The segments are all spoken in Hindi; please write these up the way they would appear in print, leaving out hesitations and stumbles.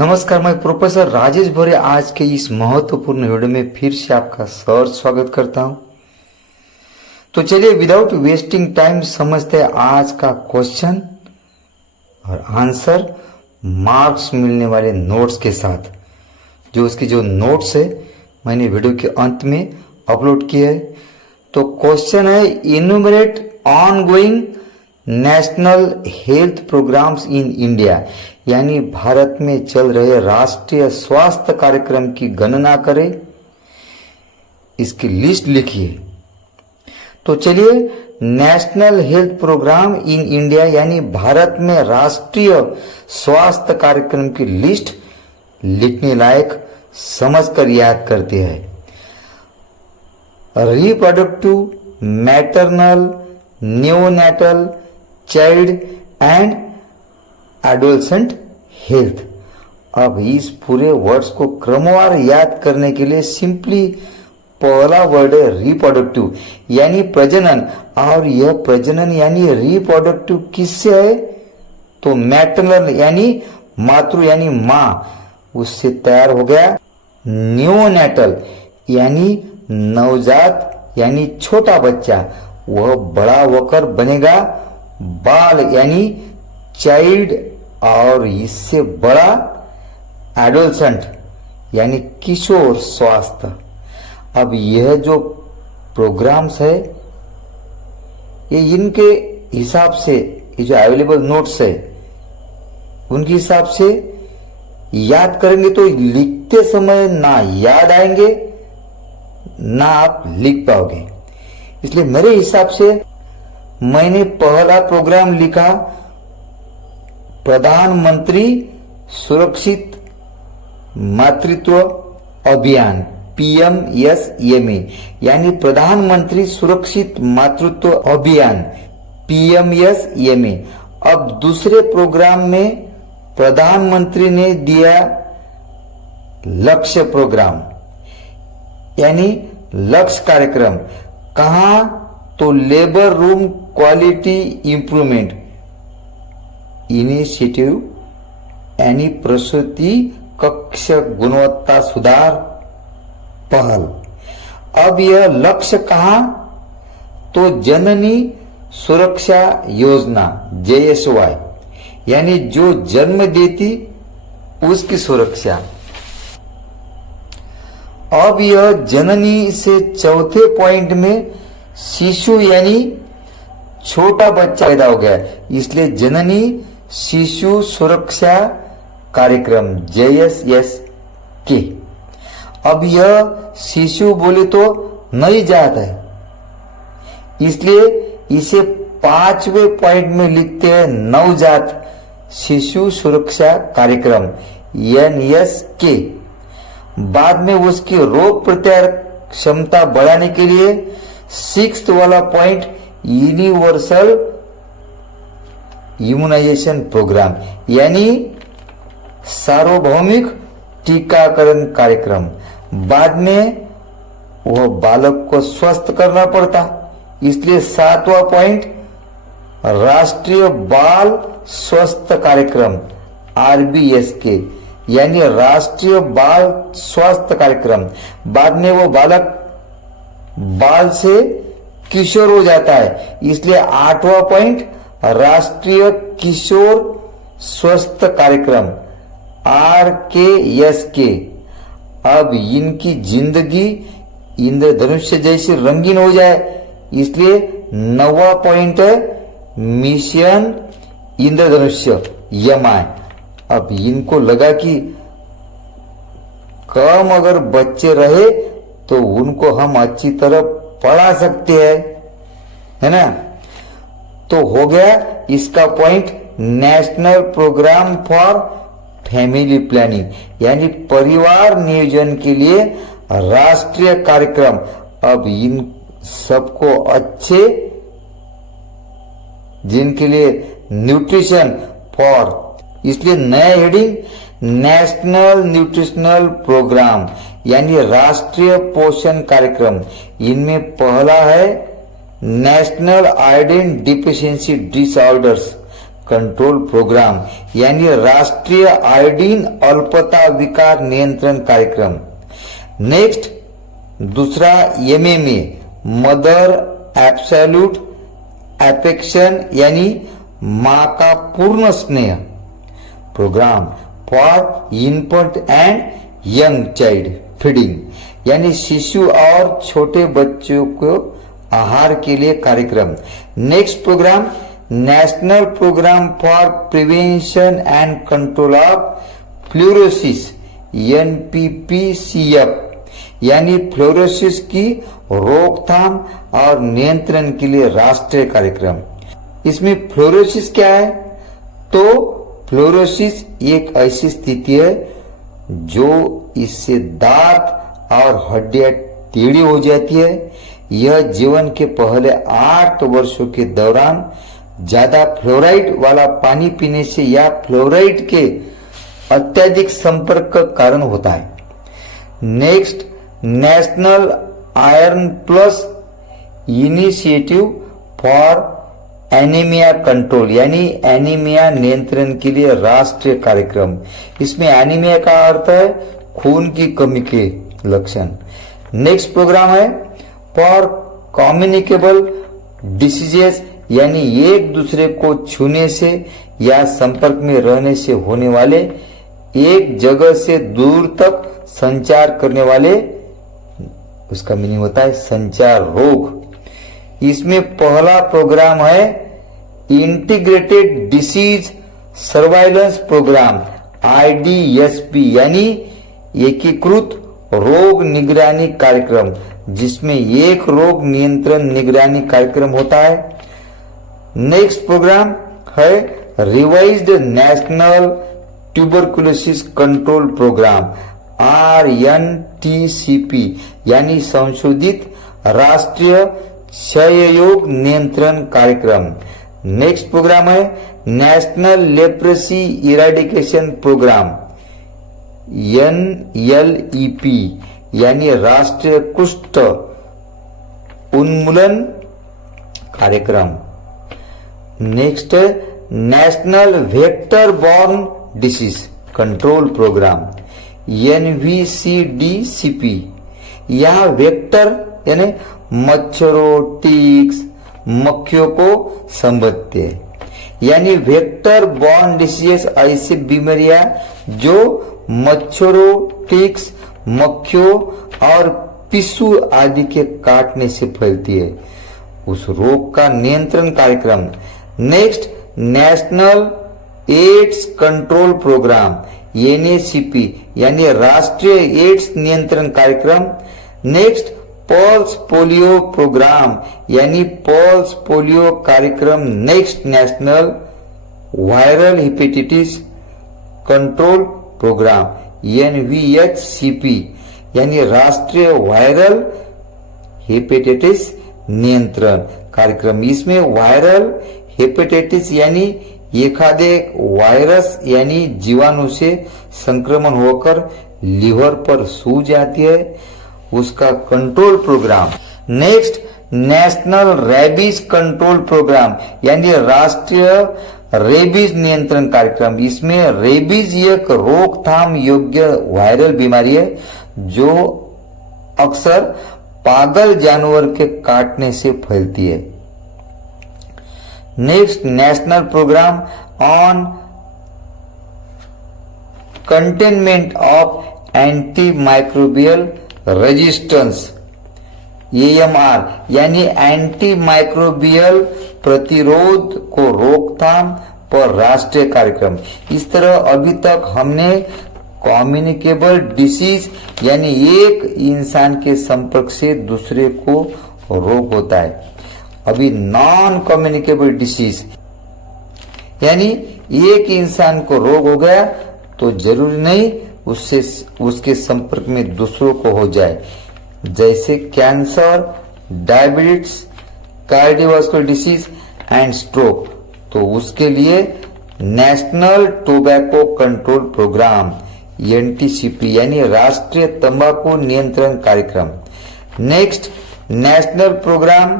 नमस्कार, मैं प्रोफेसर राजेश भोरे आज के इस महत्वपूर्ण वीडियो में फिर से आपका स्वागत करता हूं। तो चलिए विदाउट वेस्टिंग टाइम समझते हैं आज का क्वेश्चन और आंसर मार्क्स मिलने वाले नोट्स के साथ। जो उसकी जो नोट्स है मैंने वीडियो के अंत में अपलोड किए है। तो क्वेश्चन है enumerate ongoing national health programs in India, यानी भारत में चल रहे राष्ट्रीय स्वास्थ्य कार्यक्रम की गणना करें, इसकी लिस्ट लिखिए। तो चलिए national health program in India यानी भारत में राष्ट्रीय स्वास्थ्य कार्यक्रम की लिस्ट लिखने लायक समझकर याद करते हैं। Reproductive, maternal, neonatal, child and adolescent health. अब इस पूरे वर्ड्स को क्रमवार याद करने के लिए सिंपली पहला वर्ड है रिप्रोडक्टिव यानी प्रजनन, और यह प्रजनन यानी रिप्रोडक्टिव किससे है? तो मैटरनल यानी मातृ यानी मां, उससे तैयार हो गया। न्यूनेटल यानी नवजात यानी छोटा बच्चा, वह बड़ा होकर बनेगा बाल यानी चाइल्ड, और इससे बड़ा एडोलसेंट यानी किशोर स्वास्थ्य। अब यह जो प्रोग्राम्स है ये इनके हिसाब से, ये जो अवेलेबल नोट्स है उनके हिसाब से याद करेंगे तो लिखते समय ना याद आएंगे ना आप लिख पाओगे। इसलिए मेरे हिसाब से मैंने पहला प्रोग्राम लिखा प्रधानमंत्री सुरक्षित मातृत्व अभियान PMSMA, यानी प्रधानमंत्री सुरक्षित मातृत्व अभियान PMSMA। अब दूसरे प्रोग्राम में प्रधानमंत्री ने दिया लक्ष्य प्रोग्राम यानी लक्ष्य कार्यक्रम। कहा? तो labour room quality improvement initiative यानी प्रसूति कक्ष गुणवत्ता सुधार पहल। अब यह लक्ष्य कहा? तो जननी सुरक्षा योजना JSY, यानी जो जन्म देती उसकी सुरक्षा। अब यह जननी से चौथे पॉइंट में शिशु यानी छोटा बच्चा पैदा हो गया, इसलिए जननी शिशु सुरक्षा कार्यक्रम JSSK। अब यह शिशु बोले तो नई जात है, इसलिए इसे पांचवें पॉइंट में लिखते हैं नवजात शिशु सुरक्षा कार्यक्रम NSK। बाद में उसकी रोग प्रतिरोधक क्षमता बढ़ाने के लिए 6th वाला पॉइंट यूनिवर्सल इम्यूनाइजेशन प्रोग्राम यानी सार्वभौमिक टीकाकरण कार्यक्रम। बाद में वह बालक को स्वस्थ करना पड़ता, इसलिए 7वां पॉइंट राष्ट्रीय बाल स्वास्थ्य कार्यक्रम RBSK यानी राष्ट्रीय बाल स्वास्थ्य कार्यक्रम। बाद में वो बालक बाल से किशोर हो जाता है, इसलिए 8वां पॉइंट राष्ट्रीय किशोर स्वास्थ्य कार्यक्रम RKSK। अब इनकी जिंदगी इंद्रधनुष जैसी रंगीन हो जाए, इसलिए 9वां पॉइंट है मिशन इंद्रधनुष MI। अब इनको लगा कि कम अगर बच्चे रहे तो उनको हम अच्छी तरह पढ़ा सकते हैं, है ना। तो हो गया इसका point national programme for family planning यानी परिवार नियोजन के लिए राष्ट्रीय कार्यक्रम। अब इन सबको अच्छे जिनके लिए न्यूट्रिशन फॉर, इसलिए नया हेडिंग नेशनल न्यूट्रिशनल प्रोग्राम यानी राष्ट्रीय पोषण कार्यक्रम। इनमें पहला है national iodine deficiency disorders control programme यानी राष्ट्रीय आयोडीन अल्पता विकार नियंत्रण कार्यक्रम। नेक्स्ट दूसरा MMA मदर एब्सोल्यूट अफेक्शन यानी मां का पूर्ण स्नेह program for infant and young child feeding यानी शिशु और छोटे बच्चों को आहार के लिए कार्यक्रम। Next program national programme for prevention and control of fluorosis NPPCF यानी फ्लोरोसिस की रोकथाम और नियंत्रण के लिए राष्ट्रीय कार्यक्रम। इसमें फ्लोरोसिस क्या है? तो फ्लोरोसिस एक ऐसी स्थिति है जो इससे दांत और हड्डियां टेढ़ी हो जाती है। यह जीवन के पहले 8 वर्षों के दौरान ज्यादा फ्लोराइड वाला पानी पीने से या फ्लोराइड के अत्यधिक संपर्क का कारण होता है। Next national iron plus initiative for anaemia control यानी एनीमिया नियंत्रण के लिए राष्ट्रीय कार्यक्रम। इसमें एनीमिया का अर्थ है खून की कमी के लक्षण। नेक्स्ट प्रोग्राम है फॉर कम्युनिकेबल डिसीजेस यानी एक दूसरे को छूने से या संपर्क में रहने से होने वाले एक जगह से दूर तक संचार करने वाले, उसका मीनिंग होता है संचार रोग। इसमें पहला प्रोग्राम है integrated disease surveillance program IDSP यानी एकीकृत रोग निगरानी कार्यक्रम, जिसमें एक रोग नियंत्रण निगरानी कार्यक्रम होता है। नेक्स्ट प्रोग्राम है revised national tuberculosis control program RNTCP यानी संशोधित राष्ट्रीय क्षयरोग नियंत्रण कार्यक्रम। नेक्स्ट प्रोग्राम है national leprosy eradication program NLEP यानी राष्ट्रीय कुष्ठ उन्मूलन कार्यक्रम। नेक्स्ट है national vector borne disease control program NVCDCP। यह वेक्टर यानी मच्छरों, टिक्स, मक्खियों को संबोधते हैं। यानी वेक्टर बॉर्न डिसीज ऐसी बीमारियां जो मच्छरों, टिक्स, मक्खियों और पिस्सू आदि के काटने से फैलती है, उस रोग का नियंत्रण कार्यक्रम। Next national AIDS control programme NACP यानी राष्ट्रीय एड्स नियंत्रण कार्यक्रम। नेक्स्ट पल्स पोलियो प्रोग्राम यानी पल्स पोलियो कार्यक्रम। Next national viral hepatitis control programme NVHCP यानी राष्ट्रीय वायरल हेपेटाइटिस नियंत्रण कार्यक्रम। इसमें वायरल हेपेटाइटिस यानी एखादे वायरस यानी जीवाणु से संक्रमण होकर लीवर पर सूज जाती है, उसका control programme. Next national rabies control programme यानी राष्ट्रीय रेबीज नियंत्रण कार्यक्रम। इसमें रेबीज एक रोकथाम योग्य वायरल बीमारी है जो अक्सर पागल जानवर के काटने से फैलती है। Next national programme on containment of antimicrobial resistance AMR यानी एंटी माइक्रोबियल प्रतिरोध को रोकथाम पर राष्ट्रीय कार्यक्रम। इस तरह अभी तक हमने कम्युनिकेबल डिसीज यानी एक इंसान के संपर्क से दूसरे को रोग होता है। अभी नॉन कम्युनिकेबल डिसीज यानी एक इंसान को रोग हो गया तो जरूरी नहीं उससे उसके संपर्क में दूसरों को हो जाए, जैसे cancer, diabetes, cardiovascular disease and stroke. तो उसके लिए national tobacco control programme NTCP यानी राष्ट्रीय तंबाकू नियंत्रण कार्यक्रम। Next national programme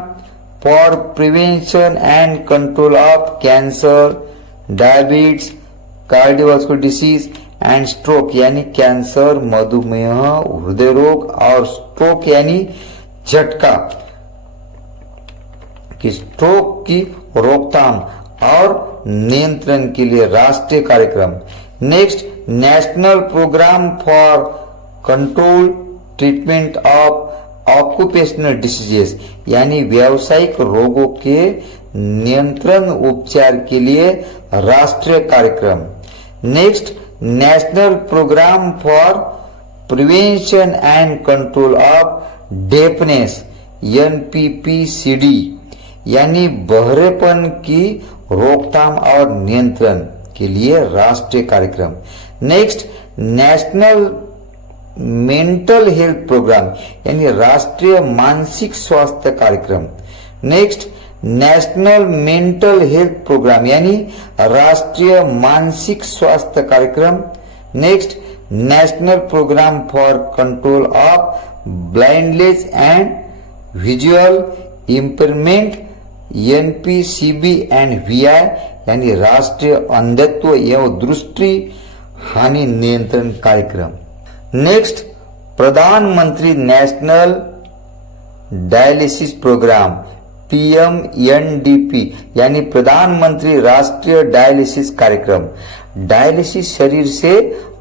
for prevention and control of cancer, diabetes, cardiovascular disease and stroke यानी कैंसर, मधुमेह, हृदय रोग और स्ट्रोक यानी झटका कि स्ट्रोक की रोकथाम और नियंत्रण के लिए राष्ट्रीय कार्यक्रम। Next, national programme for control treatment of occupational diseases यानी व्यावसायिक रोगों के नियंत्रण उपचार के लिए राष्ट्रीय कार्यक्रम। Next, national programme for prevention and control of deafness NPPCD यानी बहरेपन की रोकथाम और नियंत्रण के लिए राष्ट्रीय कार्यक्रम। Next, national mental health programme यानी राष्ट्रीय मानसिक स्वास्थ्य कार्यक्रम। Next, national mental health programme यानी राष्ट्रीय मानसिक स्वास्थ्य कार्यक्रम। Next, national programme for control of blindness and visual impairment NPCB and VI यानी राष्ट्रीय अंधत्व एवं दृष्टि हानि नियंत्रण कार्यक्रम। नेक्स्ट, प्रधानमंत्री नेशनल डायलिसिस प्रोग्राम PMNDP यानी प्रधानमंत्री राष्ट्रीय डायलिसिस कार्यक्रम। डायलिसिस शरीर से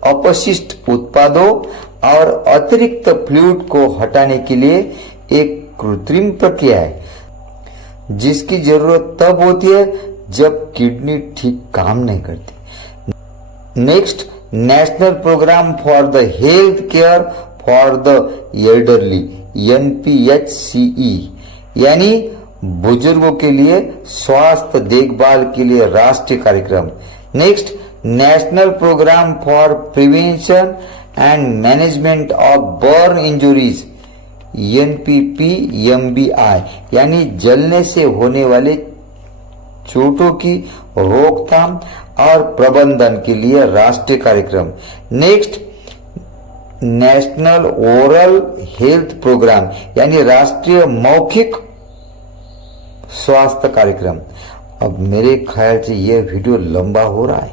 अपशिष्ट उत्पादों और अतिरिक्त फ्लूइड को हटाने के लिए एक कृत्रिम प्रक्रिया है जिसकी जरूरत तब होती है जब किडनी ठीक काम नहीं करती। Next, national programme for the health care for the elderly NPHCE यानी बुजुर्गों के लिए स्वास्थ्य देखभाल के लिए राष्ट्रीय कार्यक्रम। Next, national programme for prevention and management of burn injuries NPPMBI यानी जलने से होने वाले चोटों की रोकथाम और प्रबंधन के लिए राष्ट्रीय कार्यक्रम। Next, national oral health programme यानी राष्ट्रीय मौखिक स्वास्थ्य कार्यक्रम। अब मेरे ख्याल से यह वीडियो लंबा हो रहा है,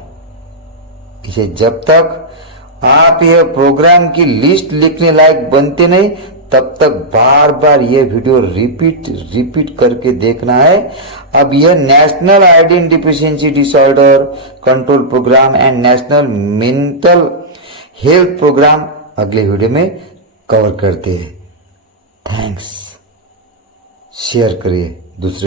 इसे जब तक आप यह प्रोग्राम की लिस्ट लिखने लायक बनते नहीं तब तक बार बार यह वीडियो रिपीट करके देखना है। अब यह national iodine deficiency disorder control programme and national mental health programme अगले वीडियो में कवर करते हैं। थैंक्स। शेयर करिए दूसरे